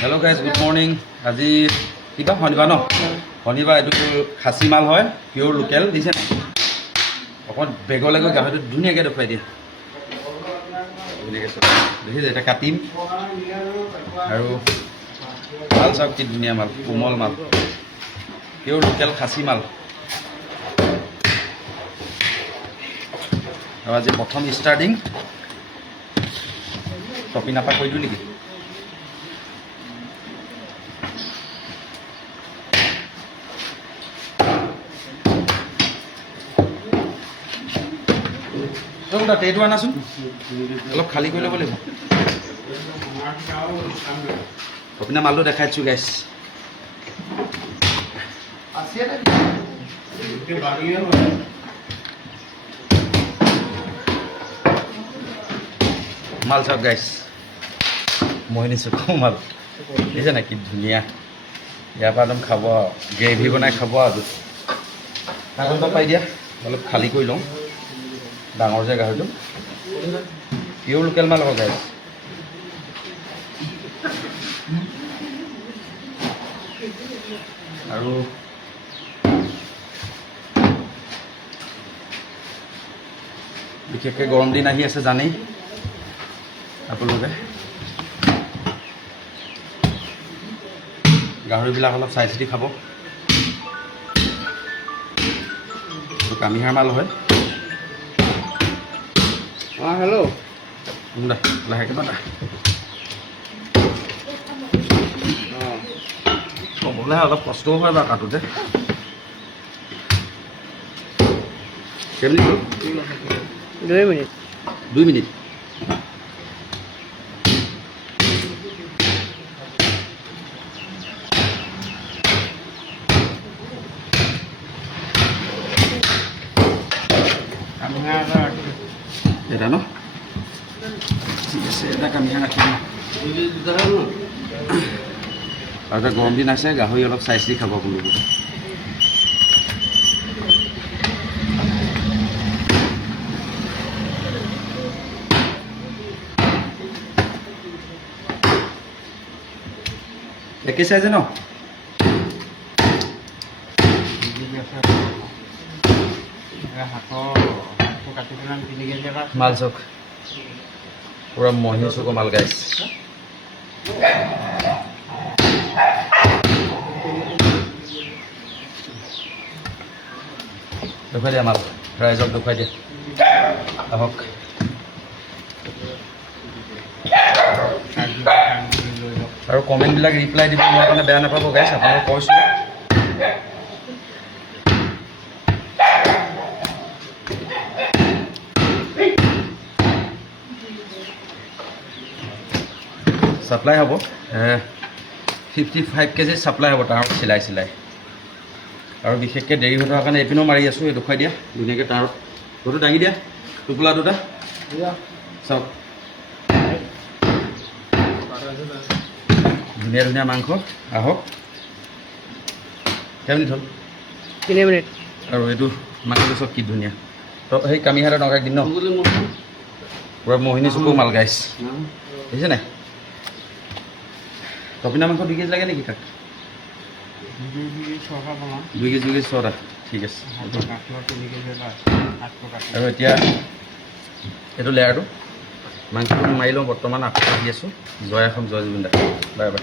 Hello' guys, good morning. আজি কিবা শনিবাৰ ন? শনিবাৰ। এইটো খাচী মাল হয়, পিয়'ৰ লোকেল দিছে নাই? অকণ বেগলৈ গৈ গাহৰিটো ধুনীয়াকৈ দেখুৱাই দিয়ে। ধুনীয়াকৈ দেখিছে? এতিয়া কাটিম আৰু মাল চাওক কি ধুনীয়া মাল, কোমল মাল, পিয়'ৰ লোকেল খাচী মাল। আৰু আজি প্ৰথম ষ্টাৰ্টিং টপি নাপা কৰি দিওঁ নেকি? এইটো আনাচোন, অলপ খালী কৰি ল'ব লাগিব। আপোনাৰ মালটো দেখাই দিছোঁ গাইছ। মাল চাওক গাইছ, মই নিছোঁ মাল দেখিছে নাই কি ধুনীয়া। ইয়াৰ পৰা একদম খাব আৰু গ্ৰেভি বনাই খাব আৰু কাগজ পাই দিয়া। অলপ খালী কৰি লওঁ, ডাঙৰ যে গাহৰিটো, পিয়'ৰ লোকেল মাল হ'ব গাইছ। আৰু বিশেষকৈ গৰম দিন আহি আছে জানেই আপোনালোকে। গাহৰিবিলাক অলপ চাই চিতি খাব। এইটো কামিহাৰ মাল হয়। হেল্ল' লাহেকৈ পাতা। ক'বলৈ অলপ কষ্টও হয় বাৰু কাটোতে। কেইমিনিট হ'ল? 2 মিনিট। 2 মিনিট। এটা ন? ঠিক আছে, এটা কামিহাৰ ৰাখিম। আৰু এটা গৰম দিন আছে, গাহৰি অলপ চাই চিতি খাব আপোনালোকে। একে চাইজে ন? মাল চাওক, পুৰা মহি চুকৰ মাল গাইছ। দেখুৱাই দিয়া মাল, ৰাইজক দেখুৱাই দিয়া। আহক। আৰু কমেণ্টবিলাক ৰিপ্লাই দিব নোৱাৰা কাৰণে বেয়া নাপাব গাইছ, আপোনালোকক কৈছোঁ। ছাপ্লাই হ'ব 55 কেজি ছাপ্লাই হ'ব তাৰ চিলাই। আৰু বিশেষকৈ দেৰি হৈ থকাৰ কাৰণে এপিনো মাৰি আছোঁ। এই দেখুৱাই দিয়া ধুনীয়াকৈ। তাৰ ঘৰটো দাঙি দিয়া, টোপোলা দুটা চাওক। ধুনীয়া ধুনীয়া মাংস। আহক। কেইমিনিট হ'ল? 3 মিনিট। আৰু এইটো মাংসটো চব কি ধুনীয়া। তো সেই কামিহাৰৰ নগাই দিন ন, পুৰা মোহিনী চকুৰ মাল গাইছ। দেখিছে নাই? তপিনা মাংস 2 কেজি লাগে নেকি তাক? 2 কেজি 6টা। ঠিক আছে। আৰু এতিয়া এইটো লেয়াৰটো মাংসটো মাৰি লওঁ। বৰ্তমান আকৌ আহি আছোঁ। জয় অসম, জয় জুবিন দা। Bye bye.